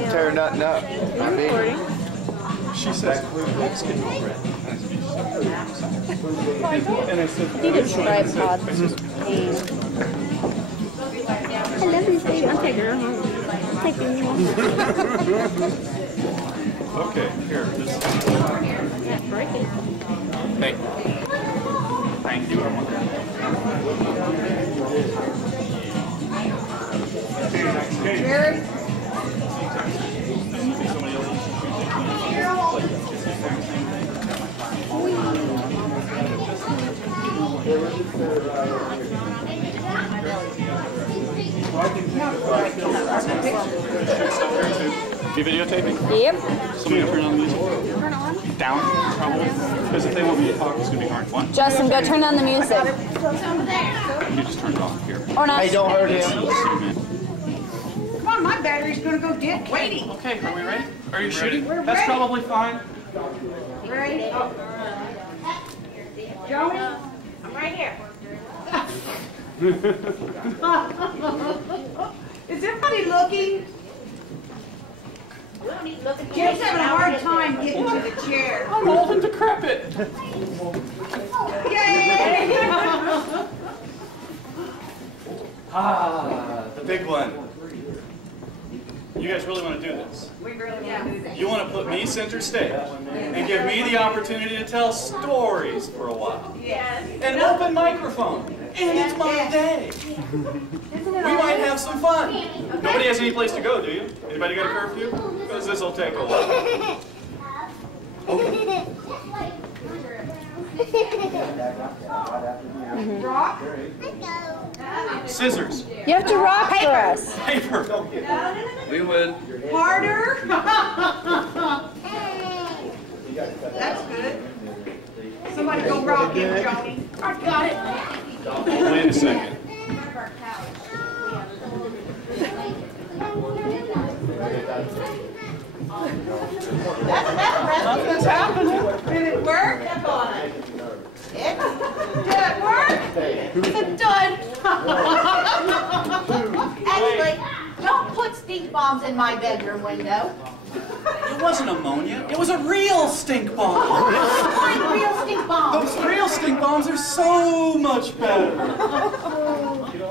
don't tear nothing up. I mean, she says, let's get over it. And I said, I need a tripod. I love this thing. I'll take her home. I'll take her home. okay, here. This. Yeah, break it. Hey. Thank you. Jerry? You videotaping? Yep. Somebody turn on the music. Turn on. Down, probably. Because if they want me to talk, it's going to be hard. What? Justin, go turn on the music. You just turn it off here. Or not. hey, don't hurt him. Come on, my battery's gonna go dead. Waiting. Okay, are we ready? Are you shooting? We're That's ready. probably fine. Ready? Joey? I'm right here. Is everybody looking? Jim's having a hard time getting to the chair. I'm old and decrepit. Yay! Ah, the big one. You guys really want to do this? We really want to do that. You want to put me center stage and give me the opportunity to tell stories for a while. Yes. An open microphone. And it's my day. We might have some fun. Nobody has any place to go, do you? Anybody got a curfew? Because this will take a while. Okay. Rock? Scissors. You have to rock for us. Paper. We would. Harder? That's good. Somebody go rock him, Johnny. I got it. Wait a second. Nothing's happening. Did it work? Did it work? It's done. Actually, don't put stink bombs in my bedroom window. It wasn't ammonia. It was a real stink bomb. Like real stink bombs. Those real stink bombs are so much better.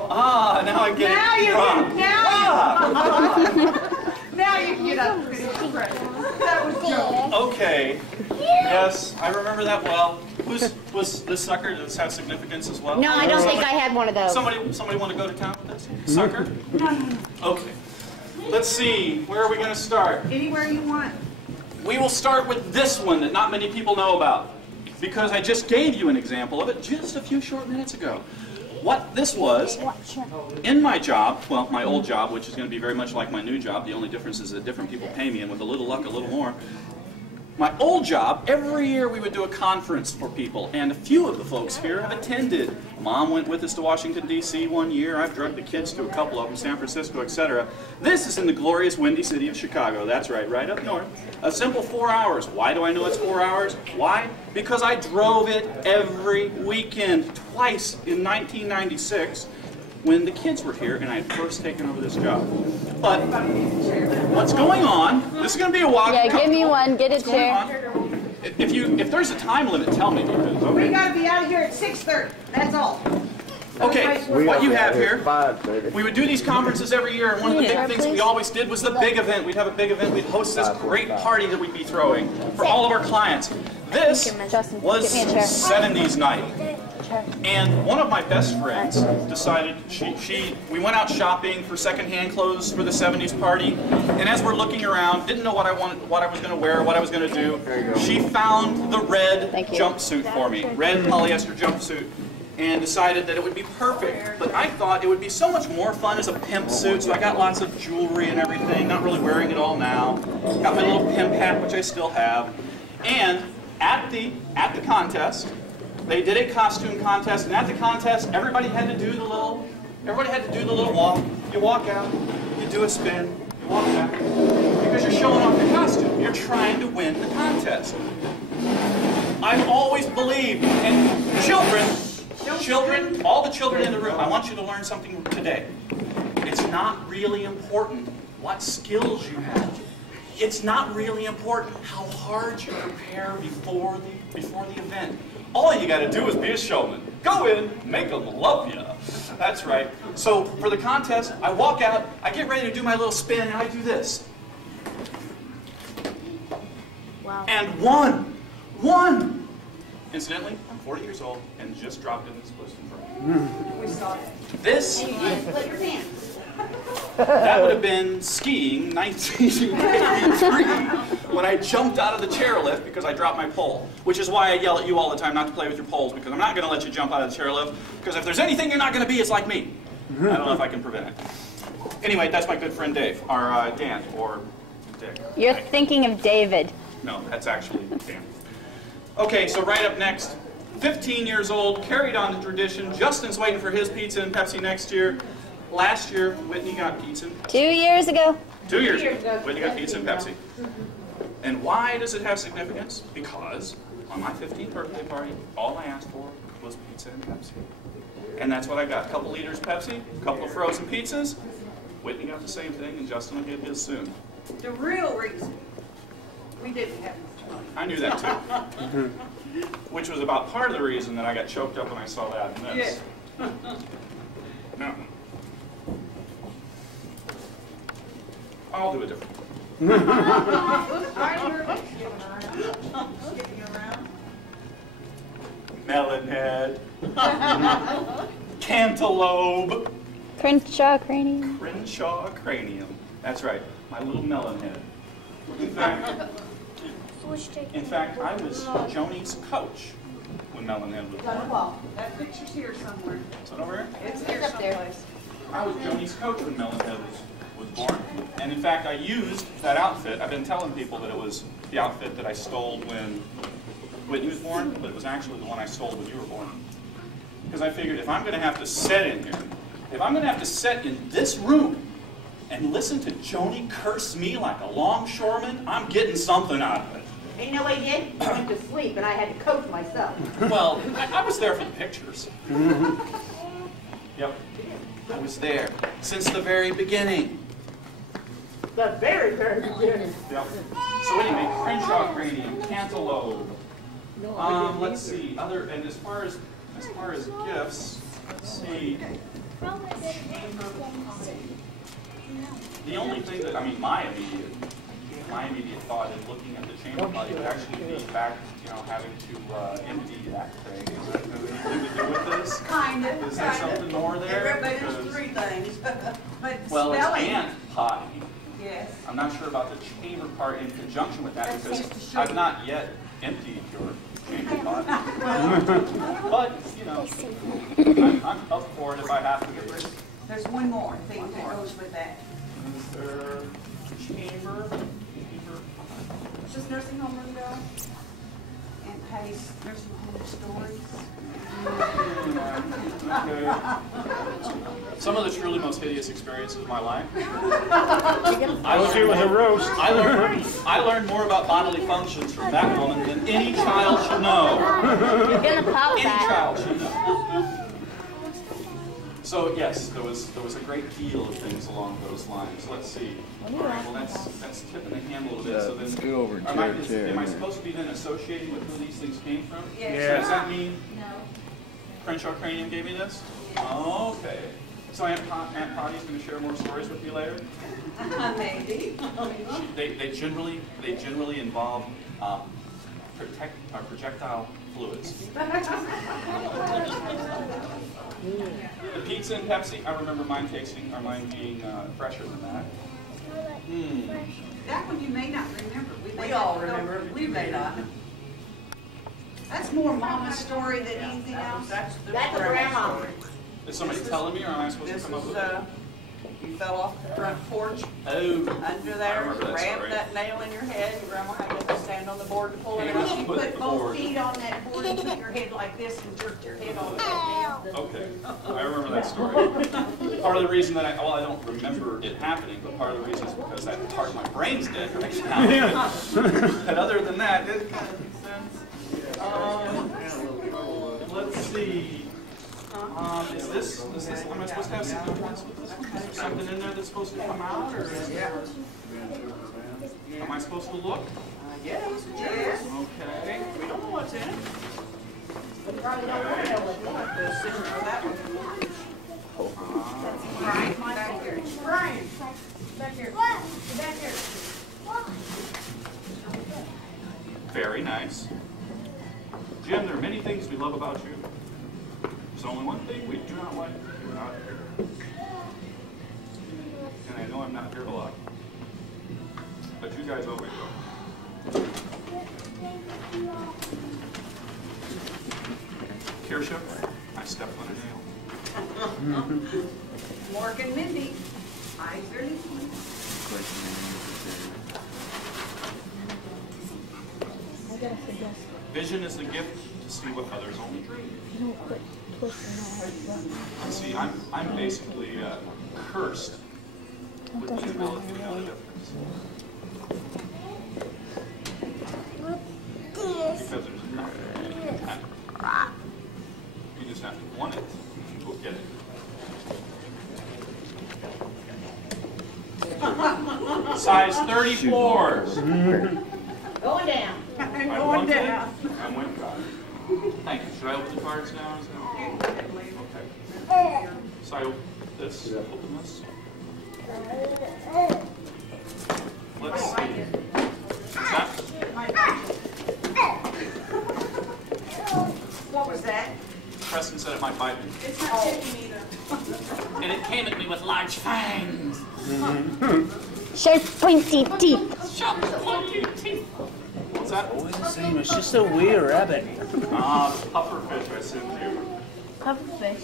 Ah, now I get Now it. you Ah. can, now you can get up. That was good. Okay. Yes, I remember that well. Was this sucker? Does this have significance as well? No, I don't think I had one of those. Somebody want to go to town with this sucker? Okay. Let's see. Where are we going to start? Anywhere you want. We will start with this one that not many people know about, because I just gave you an example of it just a few short minutes ago. What this was, in my job, well, my old job, which is going to be very much like my new job, the only difference is that different people pay me, and with a little luck, a little more. My old job, every year we would do a conference for people, and a few of the folks here have attended. Mom went with us to Washington, D.C. one year. I've drugged the kids to a couple of them, San Francisco, etc. This is in the glorious windy city of Chicago. That's right, right up north. A simple 4 hours. Why do I know it's 4 hours? Why? Because I drove it every weekend, twice in 1996, when the kids were here and I had first taken over this job. But what's going on? This is going to be a walk. Yeah, give me one. Get a chair. If there's a time limit, tell me. Because, We okay. gotta be out of here at 6:30. That's all. Okay, what you have here, 5:30. we would do these conferences every year, and one of the Yeah. big things we always did was the big event. We'd have a big event. We'd host this great party that we'd be throwing for all of our clients. This Justin, was get me a chair. 70s night. And one of my best friends decided, we went out shopping for secondhand clothes for the 70s party, and as we're looking around, didn't know what I was going to wear, what I was going to do, she found the red Thank you. jumpsuit for me, red polyester jumpsuit, and decided that it would be perfect. But I thought it would be so much more fun as a pimp suit, so I got lots of jewelry and everything, not really wearing it all now. Got my little pimp hat, which I still have. And at the contest, they did a costume contest, and at the contest, everybody had to do the little walk. You walk out, you do a spin, you walk back, because you're showing off your costume. You're trying to win the contest. I've always believed, and children, all the children in the room, I want you to learn something today. It's not really important what skills you have. It's not really important how hard you prepare before the event. All you got to do is be a showman. Go in, make them love you. That's right. So for the contest, I walk out, I get ready to do my little spin, and I do this. Wow. And won! Incidentally, I'm 40 years old and just dropped in this blister from. We saw it. This, And you didn't split your pants. that would have been skiing 1983 when I jumped out of the chairlift because I dropped my pole, which is why I yell at you all the time not to play with your poles, because I'm not going to let you jump out of the chairlift, because if there's anything you're not going to be, it's like me. I don't know if I can prevent it. Anyway, that's my good friend Dave, or Dan, or Dick. You're thinking of David. No, that's actually Dan. Okay, so right up next, 15 years old, carried on the tradition. Justin's waiting for his pizza and Pepsi next year. Last year, Whitney got pizza. 2 years ago. 2 years ago, Whitney got pizza and Pepsi. And why does it have significance? Because on my 15th birthday party, all I asked for was pizza and Pepsi. And that's what I got. A couple liters Pepsi, a couple of frozen pizzas. Whitney got the same thing, and Justin will get his soon. The real reason we didn't have much money. I knew that too. Which was about part of the reason that I got choked up when I saw that and this. No. I'll do it different. Melonhead. Cantaloupe. Crenshaw cranium. Crenshaw cranium. That's right. My little melonhead. In fact, I was Joni's coach when Melonhead was born. That picture's here somewhere. Is it over here? It's here someplace. I was Joni's coach when Melonhead was born. And in fact, I used that outfit. I've been telling people that it was the outfit that I stole when Whitney was born, but it was actually the one I stole when you were born. Because I figured if I'm going to have to sit in here, if I'm going to have to sit in this room and listen to Joni curse me like a longshoreman, I'm getting something out of it. And you know what he did? He went to sleep and I had to coach myself. Well, I was there for the pictures. Yep. I was there since the very beginning. The very, very beginning. Yep. So anyway, Crenshaw cranium, cantaloupe. Let's see. And as far as gifts, let's see. The only thing that my immediate thought in looking at the chamber body would actually be back, having to empty that thing. Is that anything to do with this? Kind of. Is there something more there? Everybody does Because- 3 things. But Well, it's spelling. ant potty. Yes. I'm not sure about the chamber part in conjunction with that That because seems to show I've you. not yet emptied your chamber pot. But, I'm up for it if I have to be. There's one more thing that goes with that. Is there chamber? Is this nursing home room girl? And Patty's nursing home stories. Okay. Some of the truly most hideous experiences of my life. I was here with a roast. I learned more about bodily functions from that woman than any child should know. You're gonna pop Any that. child should know. So yes, there was a great deal of things along those lines. Let's see. All right, well that's tipping the hand a little bit. So then, Let's go over am I chair. supposed to be then associating with who these things came from? Yes. So does that mean Crenshaw Cranium gave me this? Okay. So Aunt Potty's going to share more stories with you later. Maybe. They generally involve projectile fluids. The pizza and Pepsi, I remember mine being fresher than that. That one you may not remember. We all remember. We may not. That's more Mama's story than anything else. That's a grandma. Is somebody telling me, or am I supposed This to come up is, with it? you fell off the front porch Oh, under I there, remember that rammed story. that nail in your head. Your grandma had to stand on the board to pull it Yeah, out. she You put put the both board. feet on that board and took your head like this and jerked your head on that nail. Okay, I remember that story. Part of the reason that I don't remember it happening, but part of the reason is because that part of my brain's dead right now. But other than that, it kind of makes sense. Let's see. Is this, am I supposed to have significance with this one? Is there something in there that's supposed to come out, or is there, am I supposed to look? Yes. Okay. We don't know what's in it. We probably don't want to know what's in it. The decision for that one. Brian, back here. Brian, back here. Back here. Very nice. Jim, there are many things we love about you. There's only one thing we do not like. You're not here. And I know I'm not here a lot. But you guys always are. Kirsha, I stepped on a nail. Mark and Mindy. Eyes are listening. I gotta suggest Vision is the gift to see what others only dream. you don't quit twisting that. See, I'm basically cursed with the ability to know the difference. Because there's nothing you can. You just have to want it. Go get it. Size 34s. Going down. I Going down. I went down. Thank you. Should I open the cards now? Is that okay? So I open this. Open this. Let's see. What's that? What was that? Preston said it might bite me. It's not chicken either. And it came at me with large fangs. Sharp, pointy teeth. Sharp, pointy teeth. What's that? Always the same. It's just a wee rabbit. Pufferfish I sent you. Pufferfish.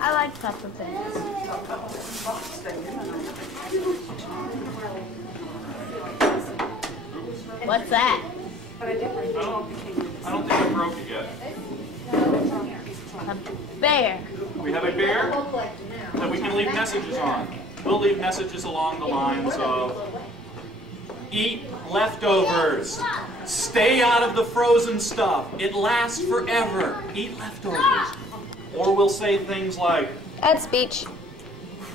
I like pufferfish. What's that? I don't think I broke it yet. A bear. We have a bear that we can leave messages on. We'll leave messages along the lines of, eat leftovers. Stay out of the frozen stuff. It lasts forever. Eat leftovers. Or we'll say things like, At speech.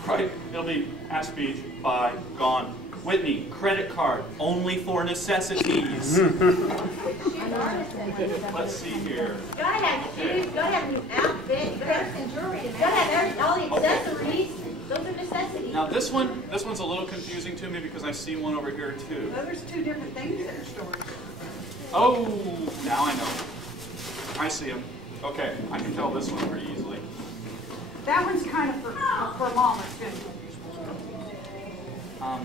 right, it'll be at speech, bye, gone. Whitney, credit card, only for necessities. Let's see here. You gotta have shoes, you gotta have new outfit, you gotta have some jewelry, you gotta have all the accessories. Those are necessities. Now this one's a little confusing to me because I see one over here too. Well, there's two different things that are stored. Oh, now I know. I see them. Okay, I can tell this one pretty easily. That one's kind of for mama too. I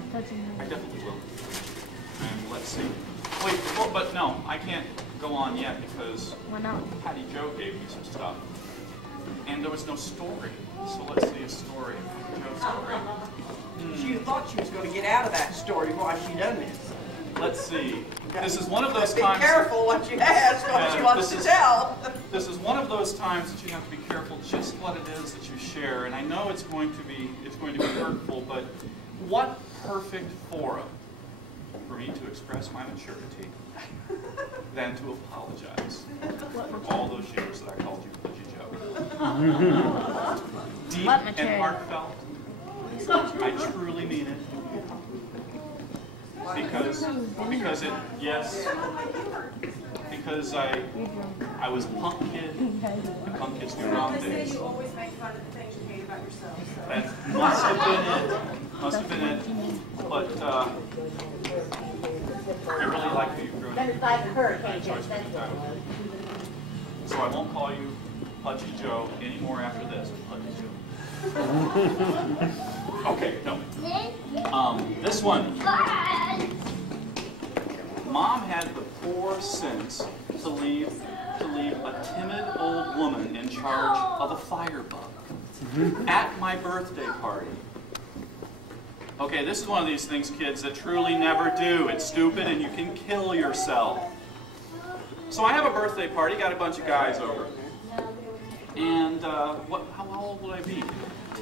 definitely will. And let's see. Wait, oh, but no, I can't go on yet because Why not? Patty Joe gave me some stuff. And there was no story. So let's see a story. Joe's story. She thought she was going to get out of that story while she done this. Let's see. This is one of those Be times. careful what you ask, what Yeah, she wants to tell. This is one of those times that you have to be careful just what it is that you share. And I know it's going to be hurtful, but what perfect forum for me to express my maturity than to apologize for all those years that I called you Pudgy Joe. Deep What and maturity? heartfelt. I truly mean it. Because I was a punk kid, and punk kids do wrong things. You always make fun of the things you hate about yourself. So. That must have been it. But I really like who you've grown But up. it's like a hurricane, yes, that's what. So I won't call you Pudgy Joe anymore after this. Pudgy Joe. Okay, no. This one. Mom had the poor sense to leave a timid old woman in charge of a firebug at my birthday party. Okay, this is one of these things, kids, that truly never do. It's stupid and you can kill yourself. So I have a birthday party, got a bunch of guys over. And how old would I be?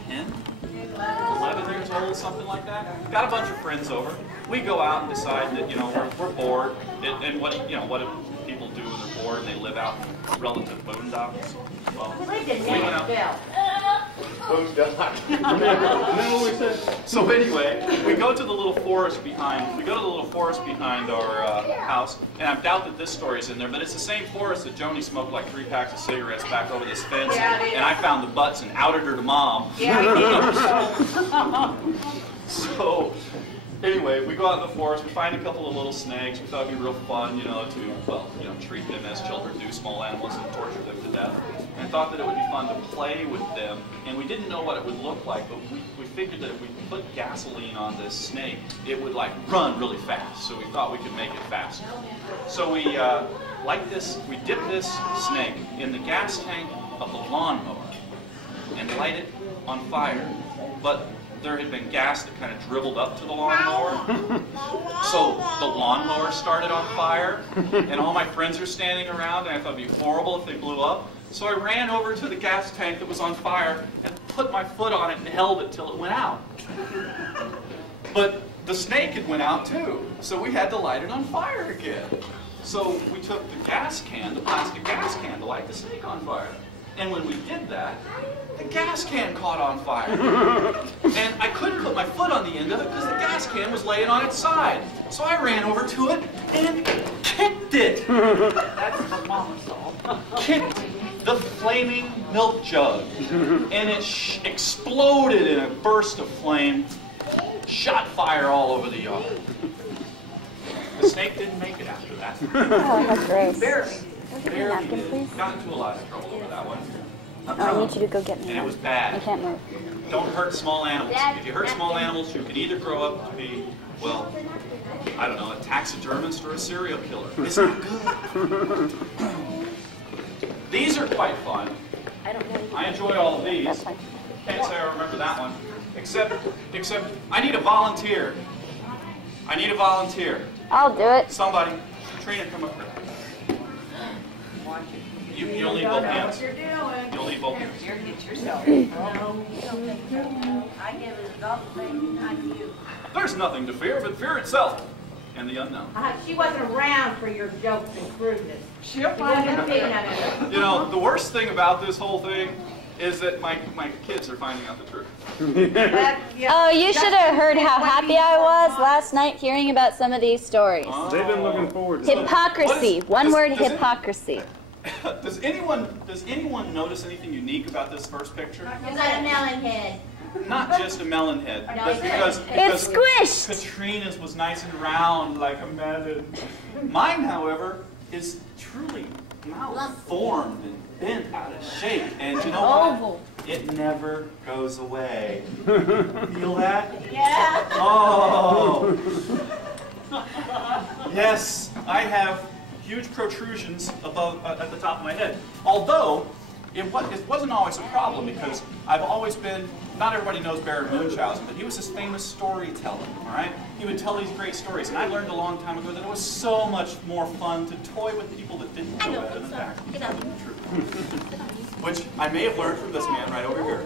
10? 11 years old, something like that. Got a bunch of friends over. We go out and decide that, we're bored. And what do people do when they're bored and they live out in relative boondocks. Well, We lived in we went out. Nashville. So anyway, we go to the little forest behind. Our house, and I doubt that this story's in there, but it's the same forest that Joni smoked like 3 packs of cigarettes back over this fence, Yeah, it is. and I found the butts and outed her to mom. Yeah, So anyway, we go out in the forest. We find a couple of little snakes. We thought it'd be real fun, to treat them as children do small animals and torture them to death. And thought that it would be fun to play with them. And we didn't know what it would look like, but we figured that if we put gasoline on this snake, it would like run really fast. So we thought we could make it faster. So we dip this snake in the gas tank of the lawnmower and light it on fire. But there had been gas that kind of dribbled up to the lawnmower. So the lawnmower started on fire, and all my friends are standing around, and I thought it'd be horrible if they blew up. So I ran over to the gas tank that was on fire and put my foot on it and held it till it went out. But the snake had went out too, so we had to light it on fire again. So we took the gas can, the plastic gas can, to light the snake on fire. And when we did that, the gas can caught on fire. And I couldn't put my foot on the end of it because the gas can was laying on its side. So I ran over to it and kicked it. that's what Mama saw. Kicked the flaming milk jug. And it exploded in a burst of flame, shot fire all over the yard. The snake didn't make it after that. Oh, that's gross. Barely. Barely napkin, did. please? Got into a lot of trouble over that one. Oh, I need you to go get me And it one. was bad. I can't move. Don't hurt small animals. If you hurt small animals, you can either grow up to be, well, I don't know, a taxidermist or a serial killer. It's not good. These are quite fun. I don't know. I enjoy all of these. That's fine. Can't say I remember that one. Except, I need a volunteer. I need a volunteer. I'll do it. Somebody. Trina, come up here. You'll need both hands. What you're doing. You'll need both hands. Here, get yourself. I give it a double thing behind you. There's nothing to fear but fear itself and the unknown. She wasn't around for your jokes and crudeness. She'll She find wasn't it. being out of You know, the worst thing about this whole thing is that my kids are finding out the truth. Oh, you should have heard how happy I was last night hearing about some of these stories. They've been looking forward to it. Hypocrisy. One word, hypocrisy. Does anyone notice anything unique about this first picture? You got a melon head. Not just a melon head, No, but it's It's squished. Katrina's was nice and round like a melon. Mine, however, is truly malformed and bent out of shape. And you know what? It never goes away. Feel that? Yeah. Oh! Yes, I have huge protrusions above at the top of my head. Although it wasn't always a problem because I've always been. Not everybody knows Baron Munchausen, but he was this famous storyteller. All right, he would tell these great stories, and I learned a long time ago that it was so much more fun to toy with people that didn't know better than that. Which I may have learned from this man right over here.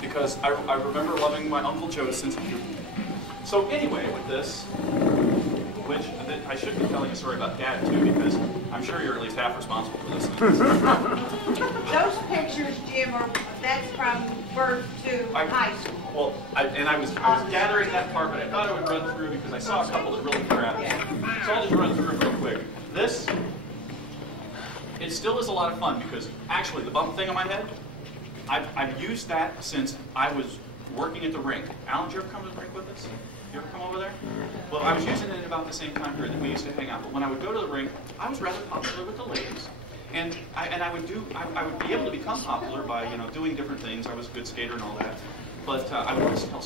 Because I remember loving my Uncle Joe's sense of humor. So anyway, with this, which I should be telling a story about Dad too, because I'm sure you're at least half responsible for this. Those pictures, Jim, that's from birth to high school. Well, I was gathering that part, but I thought I would run through because I saw a couple that really grabbed me. So I'll just run through real quick. This, it still is a lot of fun because actually the bump thing on my head, I've used that since I was working at the rink. Alan, did you ever come to the rink with us? You ever come over there? Well, I was using it at about the same time period that we used to hang out. But when I would go to the rink, I was rather popular with the ladies. And I would be able to become popular by doing different things. I was a good skater and all that. But I would always tell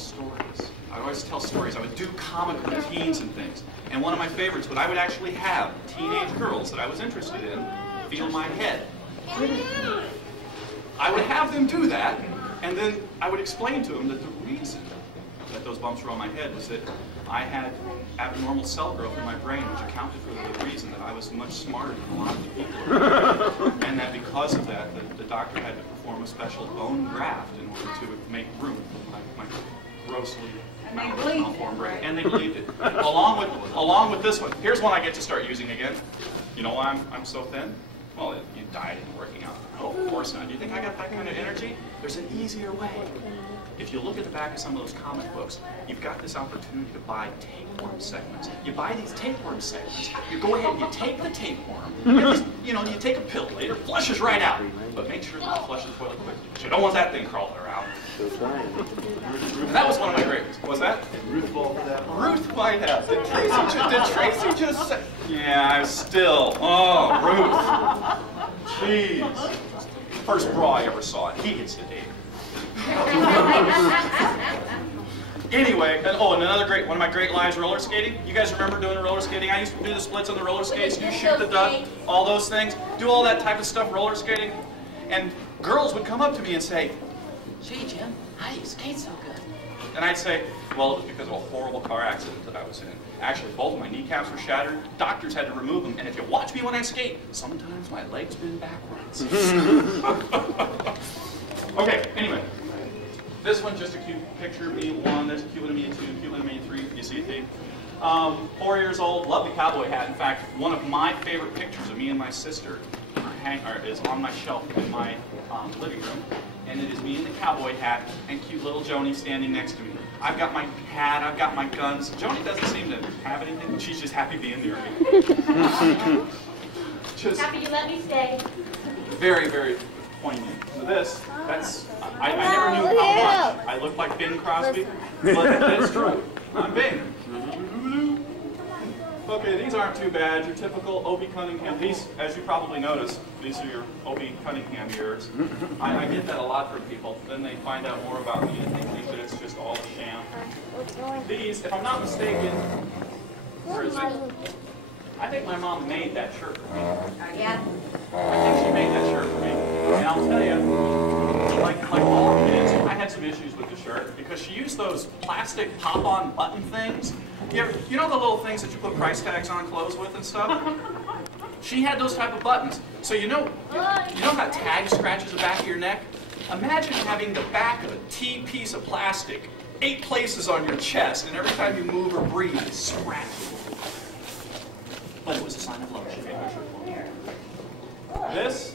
stories. I would do comic routines and things. And one of my favorites, but I would actually have teenage girls that I was interested in feel my head. I would have them do that, and then I would explain to them that the reason that those bumps were on my head was that I had abnormal cell growth in my brain, which accounted for the reason that I was much smarter than a lot of the people. And that because of that, the doctor had to perform a special bone graft in order to make room for my grossly malformed brain. And they believed it. Along with this one. Here's one I get to start using again. You know why I'm so thin? Well, you died and working out. Oh, of course not. Do you think I got that kind of energy? There's an easier way. If you look at the back of some of those comic books, you've got this opportunity to buy tapeworm segments. You buy these tapeworm segments, you go ahead and you take the tapeworm, you take a pill later, flushes right out. But make sure that it flushes really quickly, because you don't want that thing crawling around. That was one of my greatest. What's that? Ruth White House. Did Tracy just say? Yeah, I'm still. Oh, Ruth. Jeez. First bra I ever saw, and he gets the date. Anyway, and another great, one of my great lives, roller skating. You guys remember doing roller skating? I used to do the splits on the roller skates, you shoot the duck, all those things, do all that type of stuff, roller skating. And girls would come up to me and say, "Gee, Jim, how do you skate so good?" And I'd say, well, it was because of a horrible car accident that I was in. Actually, both of my kneecaps were shattered. Doctors had to remove them. And if you watch me when I skate, sometimes my legs bend backwards. Okay, anyway. This one's just a cute picture of me at 1. There's a cute one of me at 2, cute one of me at 3. You see a theme. 4 years old, love the cowboy hat. In fact, one of my favorite pictures of me and my sister is on my shelf in my living room. And it is me in the cowboy hat and cute little Joni standing next to me. I've got my hat, I've got my guns. Joni doesn't seem to have anything. She's just happy being near me. Just happy you let me stay. very, very poignant. So this, I never knew how much I looked like Bing Crosby, but that's true. I'm Bing. Okay, these aren't too bad. Your typical Opie Cunningham. These, as you probably noticed, these are your Opie Cunningham ears. I get that a lot from people. Then they find out more about me and they think that it's just all a sham. These, if I'm not mistaken, where is it? I think my mom made that shirt for me. Yeah. I think she made that shirt for me. And I'll tell you, like all kids, I had some issues with the shirt because she used those plastic pop-on button things. You know the little things that you put price tags on clothes with and stuff? She had those type of buttons. So you know how tag scratches the back of your neck? Imagine having the back of a T piece of plastic 8 places on your chest, and every time you move or breathe, it's scratched. But it was a sign of love. She made my shirt for me. This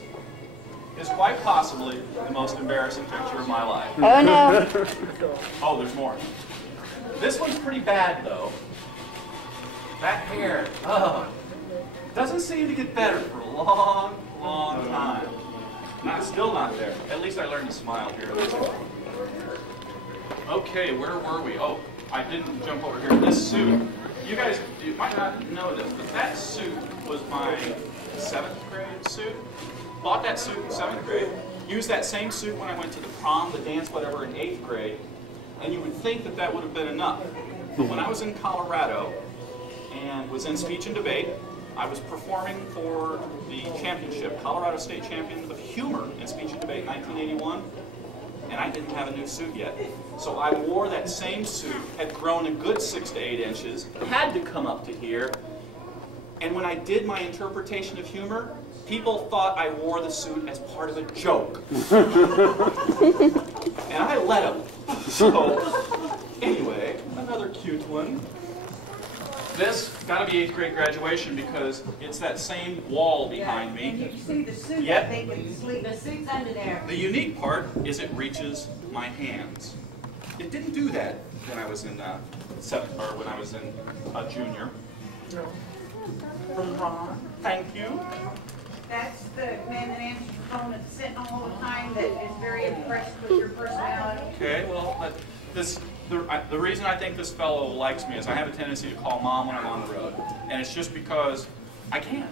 is quite possibly the most embarrassing picture of my life. Oh no. Oh, there's more. This one's pretty bad though. That hair, doesn't seem to get better for a long, long time. Still not there. At least I learned to smile here. Okay, where were we? Oh, I didn't jump over here. This suit. You guys might not know this, but that suit was my 7th grade suit. Bought that suit in 7th grade. Used that same suit when I went to the prom, the dance, whatever, in 8th grade. And you would think that that would have been enough. But when I was in Colorado and was in speech and debate, I was performing for the championship, Colorado State Champion of Humor in speech and debate in 1981. And I didn't have a new suit yet. So I wore that same suit, had grown a good 6 to 8 inches, had to come up to here. And when I did my interpretation of humor, people thought I wore the suit as part of a joke. And I let them. So, anyway, another cute one. This got to be 8th grade graduation because it's that same wall behind me. And you see the suit, Yep. I think, with the sleeve. The suit's under there. The unique part is it reaches my hands. It didn't do that when I was in when I was in a junior. From Ron. Thank you. That's the man that answers the phone at the Sentinel all the time that is very impressed with your personality. Okay, well, the reason I think this fellow likes me is I have a tendency to call Mom when I'm on the road. And it's just because I can.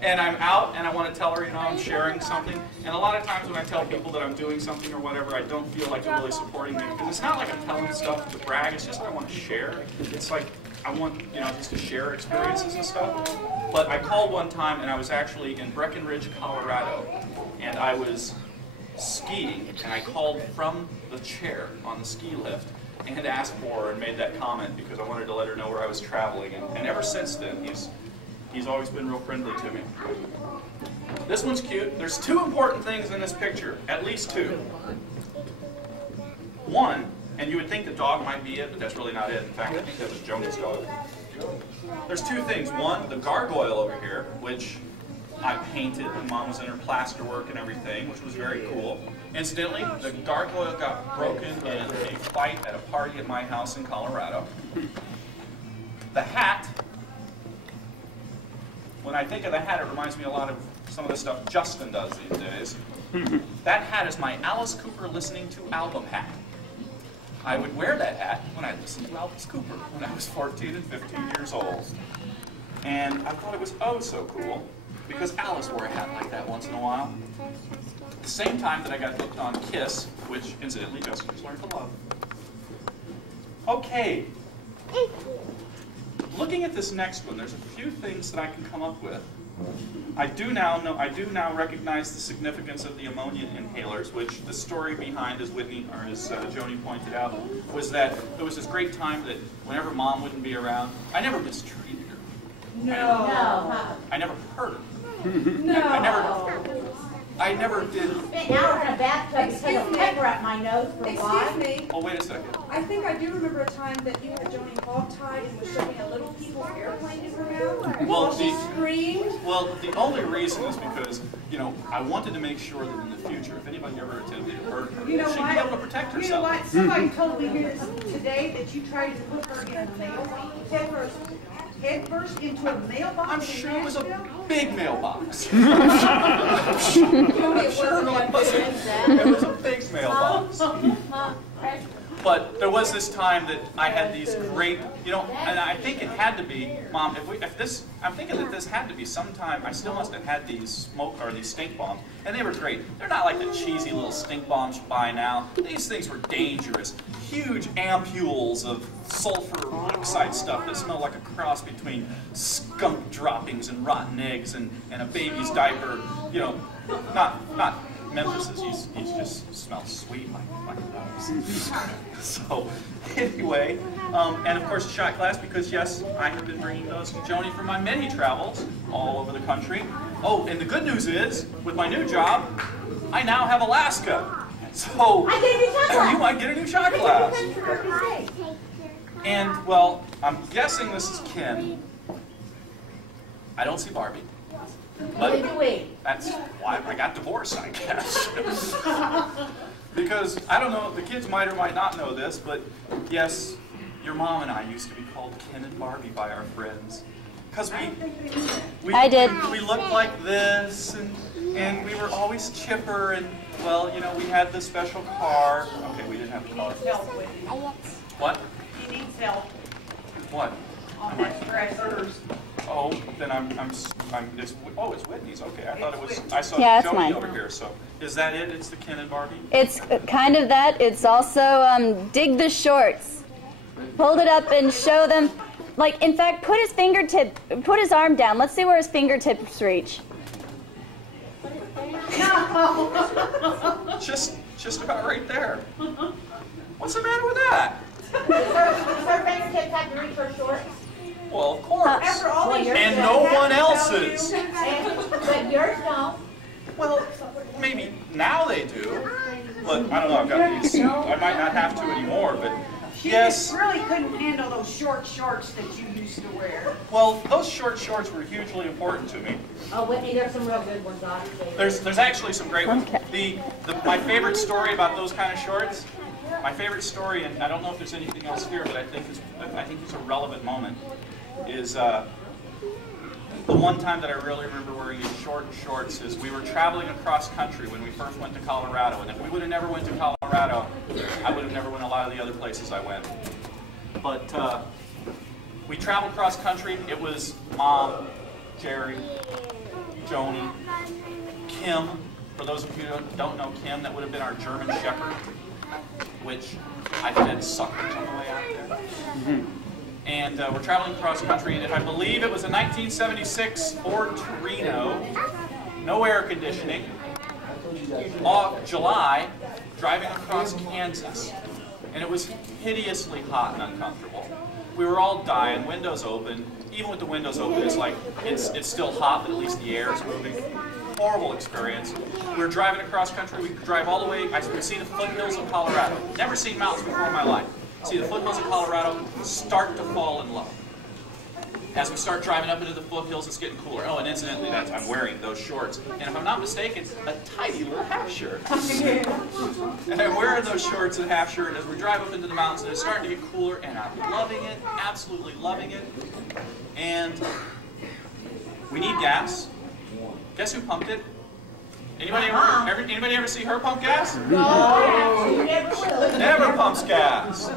And I'm out and I want to tell her, I'm sharing something. And a lot of times when I tell people that I'm doing something or whatever, I don't feel like they're really supporting me. Because it's not like I'm telling stuff to brag, it's just I want to share. It's like I want, just to share experiences and stuff. But I called one time and I was actually in Breckenridge, Colorado. And I was skiing, and I called from the chair on the ski lift and asked for her and made that comment because I wanted to let her know where I was traveling. And ever since then, he's always been real friendly to me. This one's cute. There's 2 important things in this picture, at least 2. One, And you would think the dog might be it, but that's really not it. In fact, I think that was Joni's dog. There's two things. One, the gargoyle over here, which I painted when Mom was in her plaster work and everything, which was very cool. Incidentally, the gargoyle got broken in a fight at a party at my house in Colorado. The hat, when I think of the hat, it reminds me a lot of some of the stuff Justin does these days. That hat is my Alice Cooper listening to album hat. I would wear that hat when I listened to Alice Cooper when I was 14 and 15 years old. And I thought it was oh so cool because Alice wore a hat like that once in a while. At the same time that I got hooked on Kiss, which incidentally Justin just learned to love. Okay. Looking at this next one, there's a few things that I can come up with. I do now recognize the significance of the ammonia inhalers, which the story behind, as Joni pointed out, was that there was this great time that whenever Mom wouldn't be around, I never mistreated her. No. I never hurt her. No. I never did. Spent hours in a bathtub because of pepper up my nose for a while. Excuse me. Oh, wait a second. I think I do remember a time that you had Joni hogtied and was shoving a little people's airplane in her mouth. Well, While she screamed. Well, the only reason is because, I wanted to make sure that in the future, if anybody ever attempted to hurt her, You know she'd what? be able to protect herself. You know what? Somebody told me here today that you tried to put her in a head first into a mailbox. I'm in sure it was a Nashville. big mailbox. It It was a big mailbox. But there was this time that I had these great, and I think it had to be, Mom, I'm thinking that this had to be sometime, I still must have had these these stink bombs, and they were great. They're not like the cheesy little stink bombs you buy now. These things were dangerous. Huge ampules of sulfur oxide stuff that smelled like a cross between skunk droppings and rotten eggs and a baby's diaper. Not Memphis's, he just smells sweet like those. So, anyway, and of course shot glass because yes, I have been bringing those to Joni for my many travels all over the country. Oh, and the good news is, with my new job, I now have Alaska. So, I get a new shot glass. you might get a new shot glass. And, well, I'm guessing this is Ken. I don't see Barbie. Neither do we. That's why I got divorced, I guess. Because, I don't know, the kids might or might not know this, but yes, your mom and I used to be called Ken and Barbie by our friends. Because I did. We looked like this, and we were always chipper, and, well, we had the special car. Okay, we didn't have the car. Help with you. What? He needs help What? on his dressers. Oh, then it's Whitney's. Okay, I thought it was. I saw Yeah, it's Joni mine. over here. So is that it? It's the Ken and Barbie. It's kind of that. It's also dig the shorts. Hold it up and show them. Like, in fact, put his arm down. Let's see where his fingertips reach. Just about right there. What's the matter with that? Does her fingertips have to reach her shorts? Well, of course. After all these years, And no one else's. But yours don't. Well, maybe now they do. But I don't know. I've got these. I might not have to anymore. But She yes. really couldn't handle those short shorts that you used to wear. Well, those short shorts were hugely important to me. Oh, Whitney, there's some real good ones, honestly. There's actually some great ones. Okay. My favorite story about those kind of shorts, my favorite story, and I don't know if there's anything else here, but I think it's a relevant moment, is the one time that I really remember wearing these short shorts is we were traveling across country when we first went to Colorado, and if we would have never went to Colorado, I would have never went a lot of the other places I went. But we traveled cross country. It was Mom, Jerry, Joni, Kim. For those of you who don't know Kim, that would have been our German Shepherd, which I fed suckers on the way out there. And we're traveling across country, and I believe it was a 1976 Ford Torino, no air conditioning, July, driving across Kansas. And it was hideously hot and uncomfortable. We were all dying, windows open. Even with the windows open, it's like, it's still hot, but at least the air is moving. horrible experience. We were driving across country. We drive all the way. We see the foothills of Colorado. Never seen mountains before in my life. See the foothills of Colorado start to fall in love. As we start driving up into the foothills, it's getting cooler. Oh, and incidentally, I'm wearing those shorts. And if I'm not mistaken, a tiny little half shirt. And I'm wearing those shorts and half shirt as we drive up into the mountains, and it's starting to get cooler, and I'm loving it, absolutely loving it. And we need gas. Guess who pumped it? Anybody ever see her pump gas? No, never will. Never pumps gas.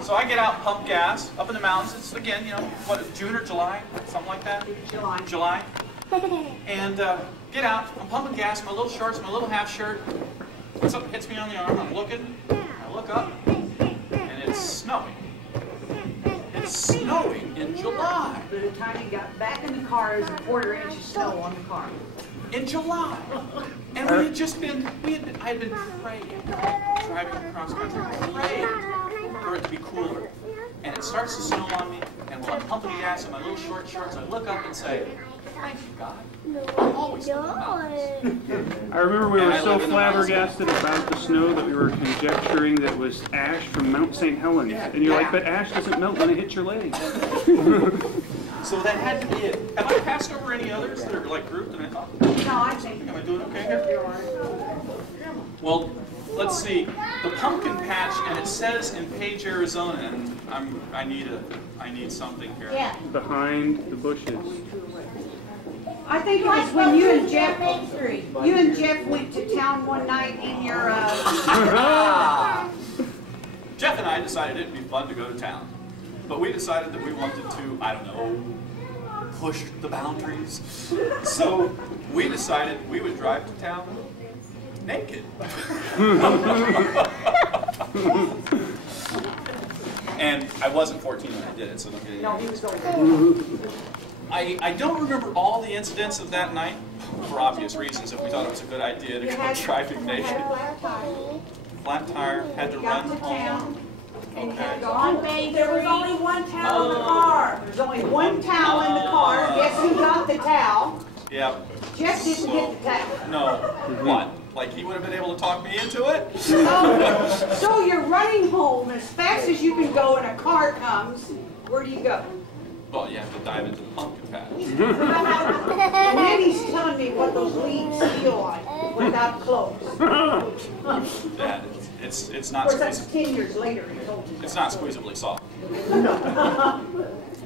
So I get out and pump gas up in the mountains. It's again, what, June or July? Something like that? July. And get out. I'm pumping gas in my little shorts, my little half shirt. Something hits me on the arm. I'm looking. I look up, and it's snowing. It's snowing in July. By the time you got back in the car, there's a quarter inch of snow on the car. In July. And I had been praying, driving across country, praying for it to be cooler. And it starts to snow on me, and while I'm pumping gas in my little short shorts, I look up and say, thank you, God. I'm always in the mountains. I remember we were so flabbergasted about the snow that we were conjecturing that it was ash from Mount St. Helens. And you're like, but ash doesn't melt when it hits your leg. So that had to be it. Have I passed over any others that are like grouped? And I thought, No, I think am I doing okay here? Well, let's see. The pumpkin patch, and it says in Page, Arizona, and I need something here. Yeah. Behind the bushes. I think it was when you and Jeff went to town one night in your Jeff and I decided it'd be fun to go to town. But we decided that we wanted to, I don't know, push the boundaries. So we decided we would drive to town naked. And I wasn't 14 when I did it, so don't get it. No, he was going. I don't remember all the incidents of that night, for obvious reasons, if we thought it was a good idea to go driving naked. Flat tire, had to run home. Okay. There was only one towel in the car. There's only one towel in the car. Guess who got the towel? Yeah. Jeff didn't get the towel. No. What? Like he would have been able to talk me into it? So you're running home as fast as you can go and a car comes. Where do you go? Well, you have to dive into the pumpkin patch. And then he's telling me what those leaves feel like without clothes. Yeah, it's Of not course, that's squeezable. 10 years later he told me. It's not squeezably soft.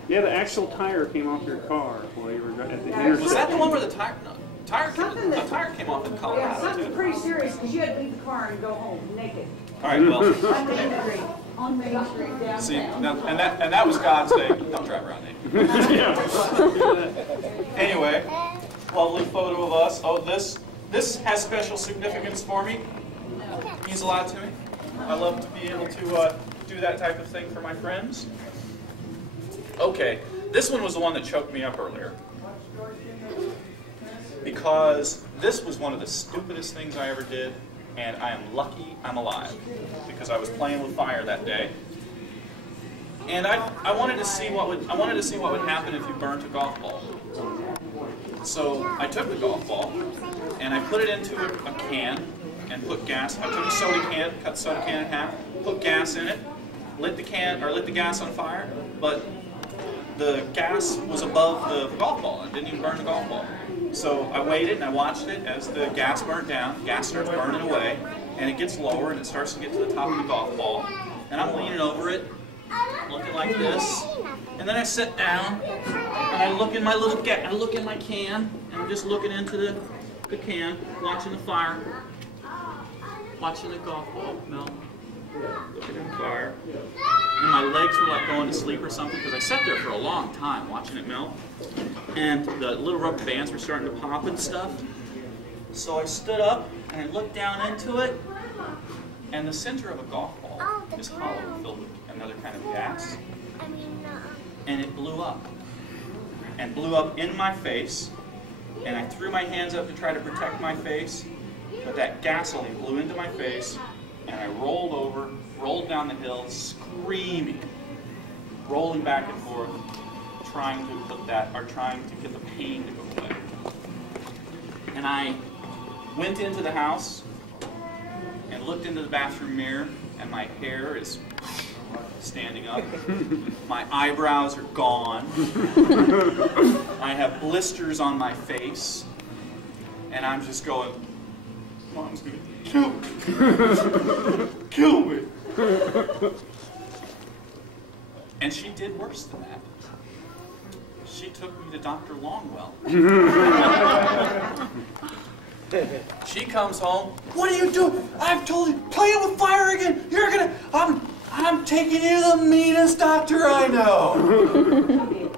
Yeah, the actual tire came off your car while you were at the Was intersection. that the one where the tire? No, Something that- a tire came off in Yeah, Colorado something too. pretty serious because you had to leave the car and go home naked. All right, well, On Main Street. On Main Street downtown. see, now, and that was God saying, "Don't drive around naked." Anyway, lovely photo of us. Oh, this has special significance for me. Means a lot to me. I love to be able to do that type of thing for my friends. Okay, this one was the one that choked me up earlier. Because this was one of the stupidest things I ever did, and I am lucky I'm alive. Because I was playing with fire that day. And I wanted to see what would happen if you burnt a golf ball. So I took the golf ball and I put it into a can and put gas. I took a soda can, cut the soda can in half, put gas in it, lit the gas on fire, but the gas was above the golf ball and didn't even burn the golf ball. So I waited and I watched it as the gas burnt down. Gas starts burning away, and it gets lower and it starts to get to the top of the golf ball. And I'm leaning over it, looking like this. And then I sit down and I look in my can, and I'm just looking into the can, watching the fire, watching the golf ball melt, looking at the fire. And my legs were like going to sleep or something because I sat there for a long time watching it melt. And the little rubber bands were starting to pop and stuff. So I stood up and I looked down into it, and the center of a golf ball is hollow, filled with another kind of gas. And it blew up. And blew up in my face. And I threw my hands up to try to protect my face. But that gasoline blew into my face. And I rolled over, rolled down the hill, screaming, rolling back and forth, trying to get the pain to go away. And I went into the house and looked into the bathroom mirror, and my hair is standing up. My eyebrows are gone. I have blisters on my face. And I'm just going, Mom's gonna kill me. Kill me. And she did worse than that. She took me to Dr. Longwell. She comes home. What are you doing? I've told you, playing with fire again. You're gonna, I'm taking you to the meanest doctor I know.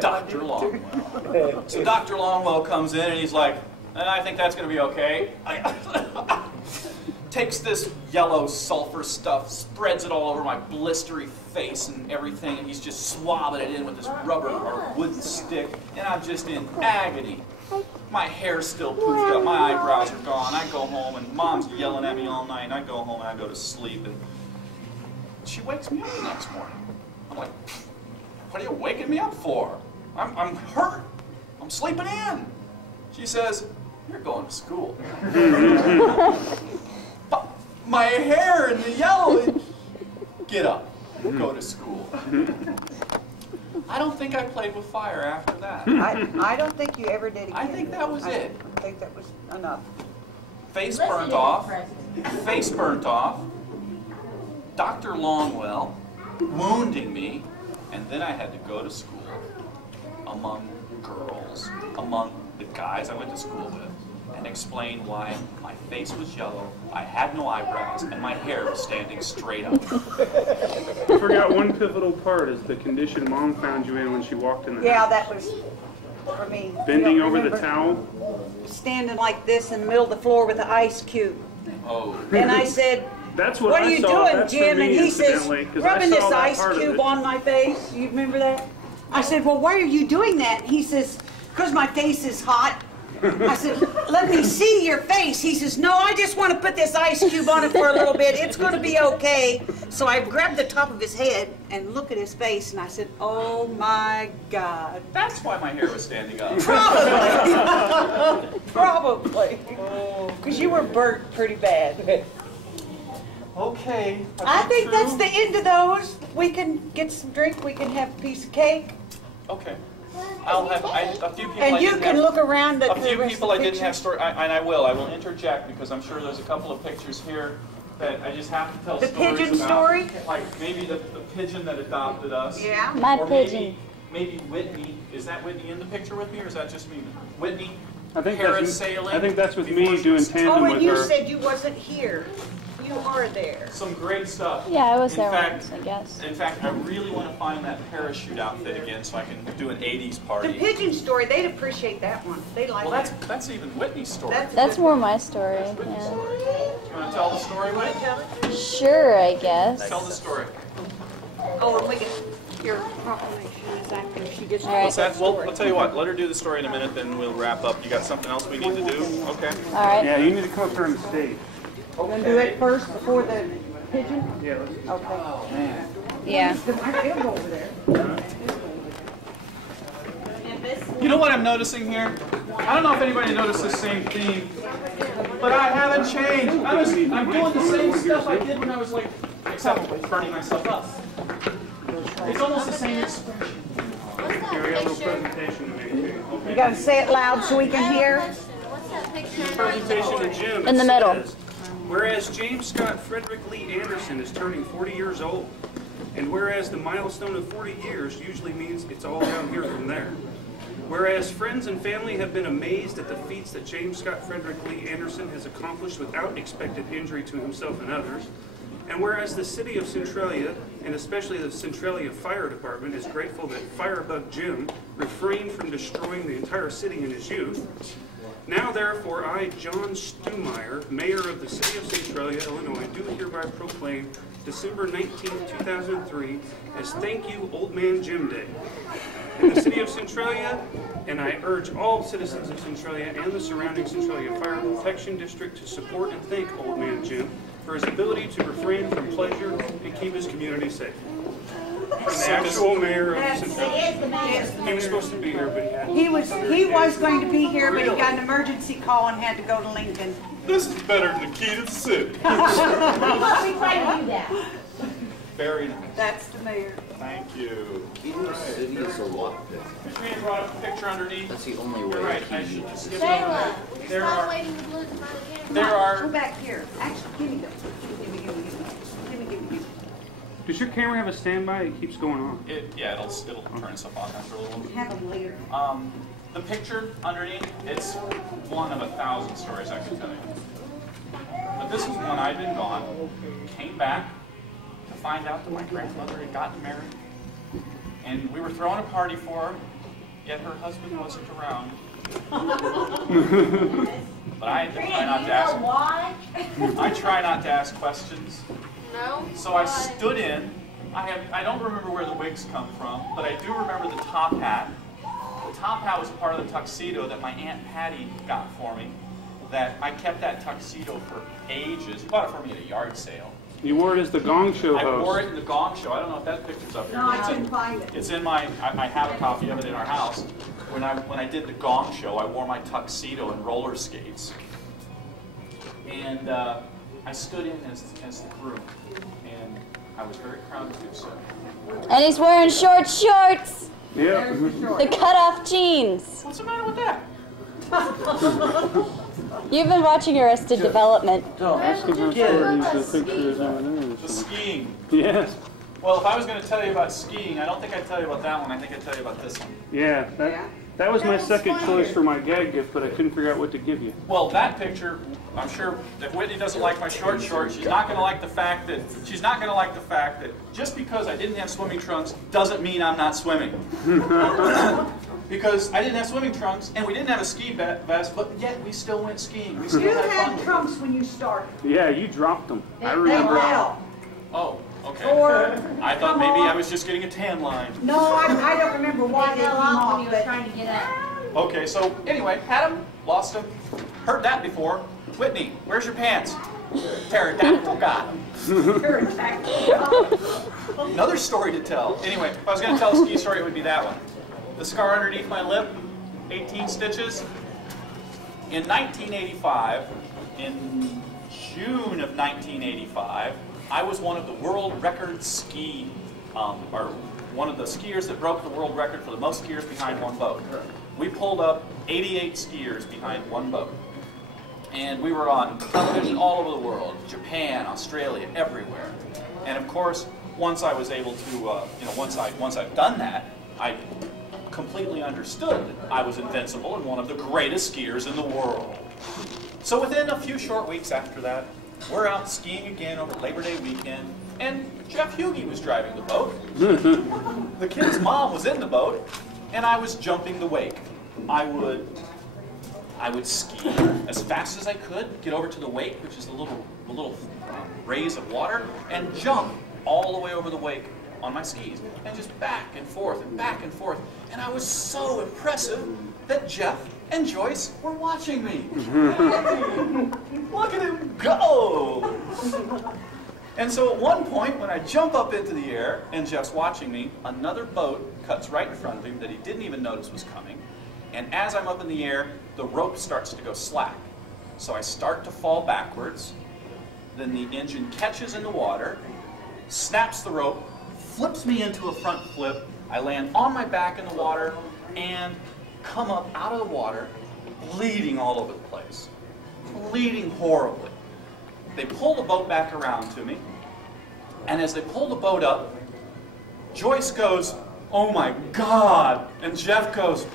Dr. Longwell. So Dr. Longwell comes in and he's like, I think that's gonna be okay. Takes this yellow sulfur stuff, spreads it all over my blistery face and everything, and he's just swabbing it in with this rubber or wooden stick, and I'm just in agony. My hair's still poofed up, my eyebrows are gone. I go home and Mom's yelling at me all night, and I go home and I go to sleep, and she wakes me up the next morning. I'm like, what are you waking me up for? I'm hurt. I'm sleeping in. She says, you're going to school. My hair and the yellow. Get up. Go to school. I don't think I played with fire after that. I don't think you ever did again. I think that was it. I think that was enough. Face burnt off. Face burnt off. Dr. Longwell wounding me. And then I had to go to school among girls, among the guys I went to school with, and explain why my face was yellow, I had no eyebrows, and my hair was standing straight up. I forgot one pivotal part is the condition Mom found you in when she walked in the Yeah, house. that was for me. Bending You don't over the remember towel. standing like this in the middle of the floor with an ice cube. Oh. And I said, That's what what are I you saw. doing, That's Jim? for And me, he says, incidentally, 'cause I rubbing saw this that ice part of cube it. on my face. You remember that? I said, well, why are you doing that? He says, because my face is hot. I said, let me see your face. He says, no, I just want to put this ice cube on it for a little bit. It's going to be okay. So I grabbed the top of his head and looked at his face, and I said, oh, my God. That's why my hair was standing up. Probably. Probably. Because you were burnt pretty bad. Okay. I think that's the end of those. We can get some drink. We can have a piece of cake. Okay. I'll have a few people. And I you didn't can have, look around at a few the rest people of I the didn't have pictures. story, and I will. I will interject because I'm sure there's a couple of pictures here that I just have to tell The stories pigeon about. story? Like maybe the pigeon that adopted us. Yeah. My or pigeon. Maybe Whitney. Is that Whitney in the picture with me, or is that just me? Whitney. I think parasailing. I think that's with before me she doing was- tandem Oh, and with you her. said you wasn't here. You are there. Some great stuff. Yeah, I was In there fact- once, I guess. In fact, I really want to find that parachute outfit again so I can do an 80s party. The pigeon story, they'd appreciate that one. They like Well, that. that's even Whitney's story. That's- That's more my story. Whitney's Yeah. story. You want to tell the story, Whitney? Sure, I guess. Tell the story. Oh, and we get your proclamation is after she gets All right. What's that? Well, I'll tell you what. Let her do the story in a minute, then we'll wrap up. You got something else we need to do? Okay. All right. Yeah, you need to come up here on the stage. You gonna do it first before the pigeon? Yeah, let's do Okay. Yeah. I'll go over there. You know what I'm noticing here? I don't know if anybody noticed the same theme, but I haven't changed. I'm doing the same stuff I did when I was like, except burning myself up. It's almost the same expression. Here, we got a little presentation to make too. You gotta say it loud so we can hear. What's that picture? Presentation to Jim. In the It middle. says, whereas James Scott Frederick Lee Anderson is turning 40 years old, and whereas the milestone of 40 years usually means it's all down here from there. Whereas friends and family have been amazed at the feats that James Scott Frederick Lee Anderson has accomplished without expected injury to himself and others. And whereas the city of Centralia, and especially the Centralia Fire Department, is grateful that Firebug Jim refrained from destroying the entire city in his youth, now therefore I, John Stumeyer, Mayor of the City of Centralia, Illinois, do hereby proclaim December 19, 2003 as Thank You Old Man Jim Day in the City of Centralia, and I urge all citizens of Centralia and the surrounding Centralia Fire Protection District to support and thank Old Man Jim for his ability to refrain from pleasure and keep his community safe. from the actual mayor of That's- Centralia. It is the mayor. He was supposed to be here, but he had. He was going to be here, but he got an emergency call and had to go to Lincoln. This is better than the key to the city. We try to do that. Very nice. That's the mayor. Thank you. Key to the city is a lot. Katrina brought up a picture underneath. That's the only way. You're right. I key should to just the get city. it over there. Shayla, There stop are. waving the balloons in front of the camera. There Go are. back here. Actually, give me those. Give me. Does your camera have a standby? It keeps going on. Yeah, it'll turn itself on after a little. Have them later. The picture underneath, it's one of 1,000 stories I can tell you. But this is one I'd been gone, came back to find out that my grandmother had gotten married. And we were throwing a party for her, yet her husband wasn't around. But I try not to ask. Why? I try not to ask questions. No. So I stood in. I don't remember where the wigs come from, but I do remember the top hat. The top hat was part of the tuxedo that my Aunt Patty got for me. That I kept that tuxedo for ages. She bought it for me at a yard sale. You wore it as the Gong Show I host. wore it in the Gong Show. I don't know if that picture's up here. No, I It's in- couldn't find it. It's in my. I have a copy of it in our house. When I did the Gong Show, I wore my tuxedo and roller skates, and I stood in as the groom, and I was very proud to do so. And he's wearing short shorts. Yeah. The cut-off jeans. What's the matter with that? You've been watching Arrested Development. Ask him how short his picture is on The skiing. Yes. Well, if I was going to tell you about skiing, I don't think I'd tell you about that one. I think I'd tell you about this one. Yeah. That was my second choice for my gag gift, but I couldn't figure out what to give you. Well, that picture, I'm sure if Whitney doesn't like my short shorts, she's not going to like the fact that just because I didn't have swimming trunks doesn't mean I'm not swimming. Because I didn't have swimming trunks and we didn't have a ski vest, but yet we still went skiing. We still You had fun had with it. trunks when you started. Yeah, you dropped them. I They remember. fell. Oh, okay. Or, I thought come maybe on. I was just getting a tan line. No, I don't remember why They they fell came off when off, you were but trying to get up. Okay, so anyway, had him, lost him, heard that before. Whitney, where's your pants? Pterodactyl got him. Another story to tell. Anyway, if I was going to tell a ski story, it would be that one. The scar underneath my lip, 18 stitches. In 1985, in June of 1985, I was one of the world record ski, or one of the skiers that broke the world record for the most skiers behind one boat. We pulled up 88 skiers behind one boat. And we were on television all over the world, Japan, Australia, everywhere. And of course, once I was able to, once I've done that, I completely understood that I was invincible and one of the greatest skiers in the world. So within a few short weeks after that, we're out skiing again over Labor Day weekend, and Jeff Hugie was driving the boat. The kid's mom was in the boat, and I was jumping the wake. I would ski as fast as I could, get over to the wake, which is the little raise of water, and jump all the way over the wake on my skis, and just back and forth and back and forth. And I was so impressive that Jeff and Joyce were watching me. Look at him go! And so at one point, when I jump up into the air and Jeff's watching me, another boat cuts right in front of him that he didn't even notice was coming. And as I'm up in the air, the rope starts to go slack. So I start to fall backwards. Then the engine catches in the water, snaps the rope, flips me into a front flip. I land on my back in the water and come up out of the water, bleeding all over the place. Bleeding horribly. They pull the boat back around to me, and as they pull the boat up, Joyce goes, "Oh my God!" And Jeff goes,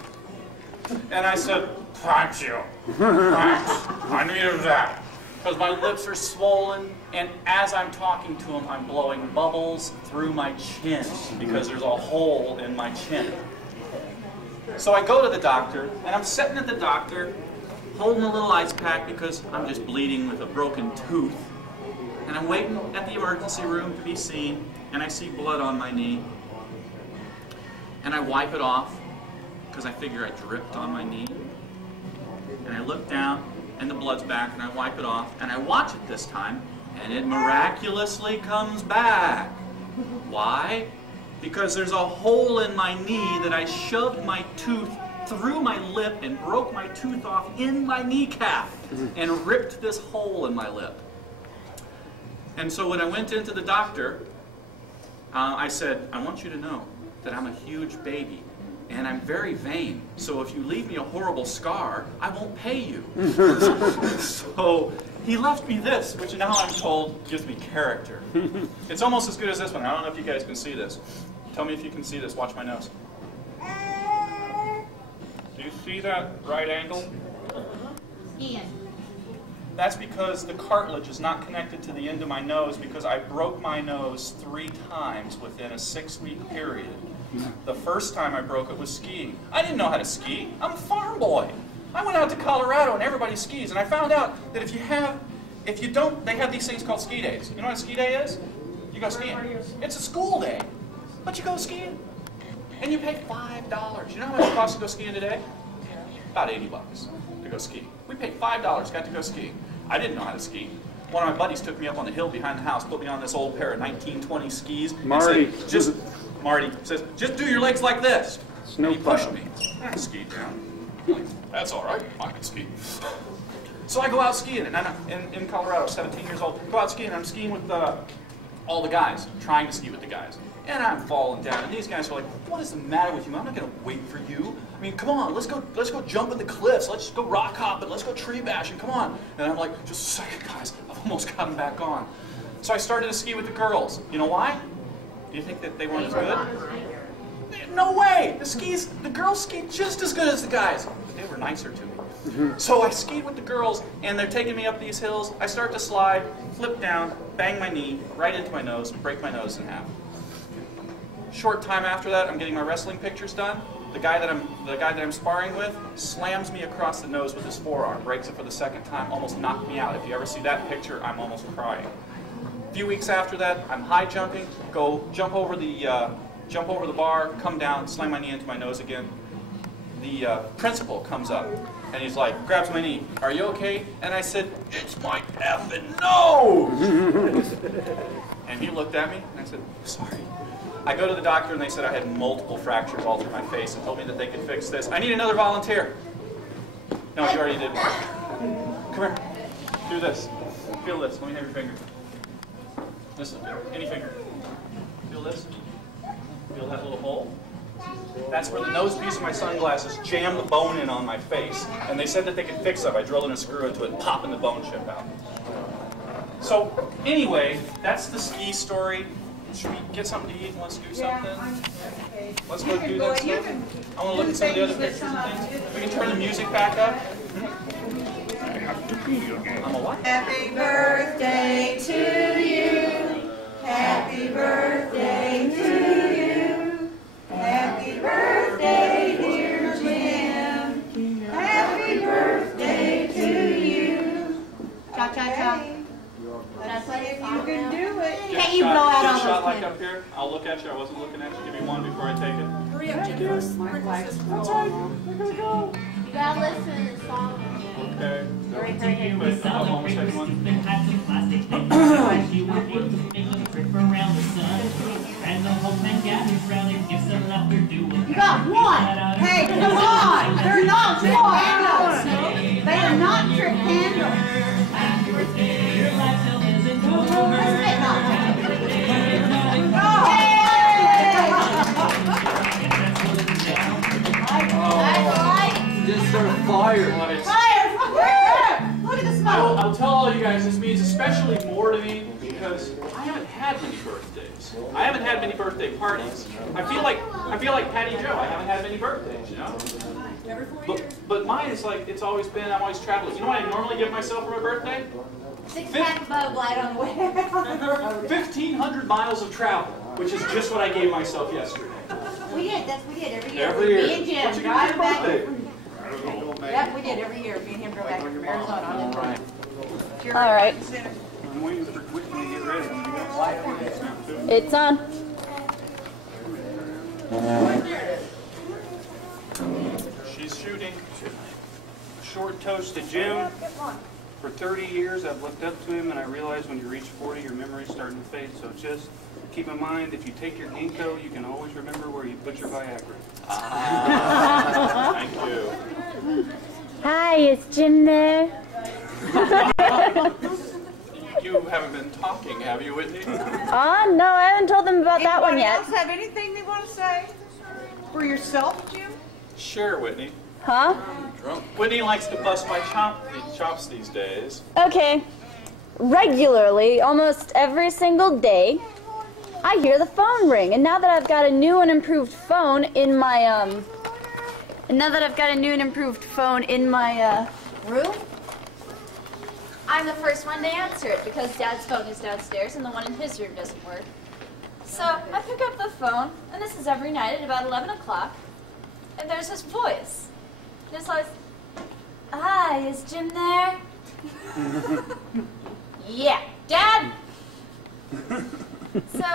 and I said, "Thank you. Thanks. I needed that." Because my lips are swollen, and as I'm talking to him, I'm blowing bubbles through my chin because there's a hole in my chin. So I go to the doctor, and I'm sitting at the doctor, holding a little ice pack because I'm just bleeding with a broken tooth. And I'm waiting at the emergency room to be seen, and I see blood on my knee. And I wipe it off because I figure I dripped on my knee. And I look down, and the blood's back, and I wipe it off, and I watch it this time, and it miraculously comes back. Why? because there's a hole in my knee that I shoved my tooth through my lip and broke my tooth off in my kneecap and ripped this hole in my lip. And so when I went into the doctor, I said, I want you to know that I'm a huge baby and I'm very vain. So if you leave me a horrible scar, I won't pay you. So he left me this, which now I'm told gives me character. It's almost as good as this one. I don't know if you guys can see this. Tell me if you can see this. Watch my nose. Do you see that right angle? Ian. That's because the cartilage is not connected to the end of my nose because I broke my nose 3 times within a 6-week period. The first time I broke it was skiing. I didn't know how to ski. I'm a farm boy. I went out to Colorado and everybody skis, and I found out that if you don't, they have these things called ski days. You know what a ski day is? You go skiing. It's a school day, but you go skiing. And you pay $5. You know how much it costs to go skiing today? About $80 to go skiing. We paid $5, got to go skiing. I didn't know how to ski. One of my buddies took me up on the hill behind the house, put me on this old pair of 1920 skis. Marty. Marty says, just do your legs like this. And he pushed me. I skied down. I'm like, that's all right, I can ski. So I go out skiing in Colorado, 17 years old. Go out skiing, I'm skiing with all the guys, trying to ski with the guys. And I'm falling down, and these guys are like, what is the matter with you? I'm not gonna wait for you. I mean, come on, let's go jump in the cliffs, let's go rock hopping, let's go tree bashing, come on. And I'm like, just a second, guys, I've almost got them back on. So I started to ski with the girls. You know why? Do you think that they weren't as good? No way! The girls skied just as good as the guys. But they were nicer to me. So I skied with the girls, and they're taking me up these hills. I start to slide, flip down, bang my knee right into my nose, break my nose in half. Short time after that, I'm getting my wrestling pictures done. The guy that I'm sparring with slams me across the nose with his forearm, breaks it for the second time, almost knocked me out. If you ever see that picture, I'm almost crying. A few weeks after that, I'm high jumping, go jump over the bar, come down, slam my knee into my nose again. The principal comes up and he's like, grabs my knee, are you okay? And I said, it's my effing nose! And he looked at me and I said, sorry. I go to the doctor and they said I had multiple fractures all through my face and told me that they could fix this. I need another volunteer. No, you already did one. Come here. Do this. Feel this. Let me have your finger. This, any finger. Feel this? Feel that little hole? That's where the nose piece of my sunglasses jammed the bone in on my face. And they said that they could fix it by drilling a screw into it and popping the bone chip out. So, anyway, that's the ski story. Should we get something to eat and let's do something? Let's go do that stuff. I want to look at some of the other pictures and things. We can turn the music back up. I have to pee again. I'm a what? Happy birthday to you. Happy birthday to you. Happy birthday, dear Jim. Happy birthday to you. Cha-cha-cha. Let's see if you can do it. Can't you blow out Get a all shot those like candles? up here. I'll look at you. I wasn't looking at you. Give me one before I take it. Hurry up, Jennifer. You gotta listen to the song. Okay. Hurry. Wait, I'll almost take one. You got one. Hey, come on. They're not trip candles. They are not trip candles. Just start a fire. Look at the smoke. I'll tell all you guys, this means especially more to me because I haven't had many birthdays. I haven't had many birthday parties. I feel like Patty Joe. I haven't had many birthdays, you know? But mine is like, it's always been, I'm always traveling. You know what I normally give myself for my birthday? 6-pack of Bud Light on the way. 1,500 miles of travel, which is just what I gave myself yesterday. We did every year. Every year. Me and Jim What you drive give back. your birthday? Yep, we did every year. Me and him drove back from Arizona. All right. All right. I'm waiting for Whitney to get ready. You guys It's on. She's shooting. Short toast to Jim. For 30 years, I've looked up to him, and I realize when you reach 40, your memory's starting to fade. So just keep in mind, if you take your ginkgo, you can always remember where you put your Viagra. Thank you. Hi, is Jim there? You haven't been talking, have you, Whitney? No, I haven't told them about that one Anybody yet. else have anything they want to say for yourself, Jim? Sure, Whitney. Huh? Whitney likes to bust my chops these days. Okay. Regularly, almost every single day, I hear the phone ring. And now that I've got a new and improved phone in my, room, I'm the first one to answer it because Dad's phone is downstairs and the one in his room doesn't work. So I pick up the phone, and this is every night at about 11 o'clock, and there's this voice. And it's always, hi, is Jim there? Yeah. Dad? So,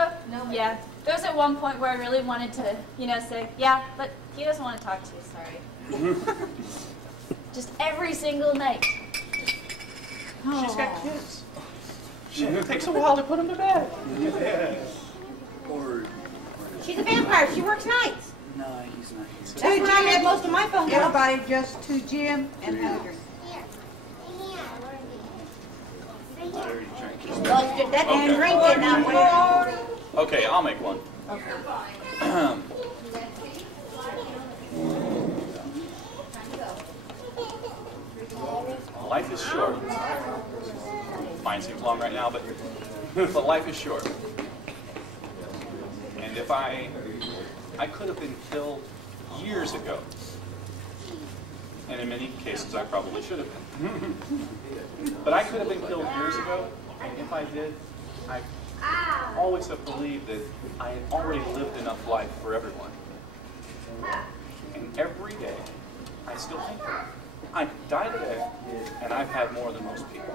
yeah. There was at one point where I really wanted to, say, yeah, but he doesn't want to talk to you, sorry. Just every single night. She's got kids. It takes a while to put them to bed. She's a vampire. She works nights. No, he's not. That's when I get most of my phone calls. Everybody just to Jim and have a drink. Well, that and drink it now. Okay, I'll make one. Life is short. Mine seems long right now, but life is short. And if I could have been killed years ago, and in many cases I probably should have been. But I could have been killed years ago, and if I did, I always have believed that I had already lived enough life for everyone. And every day, I still think that. I could die today, and I've had more than most people.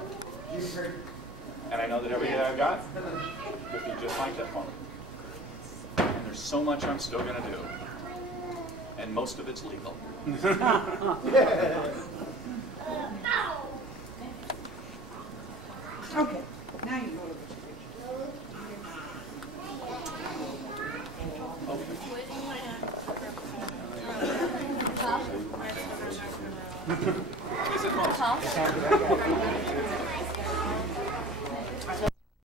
And I know that every day I've got will be just like that moment. And there's so much I'm still going to do. And most of it's legal. Okay, now you go to Is it most?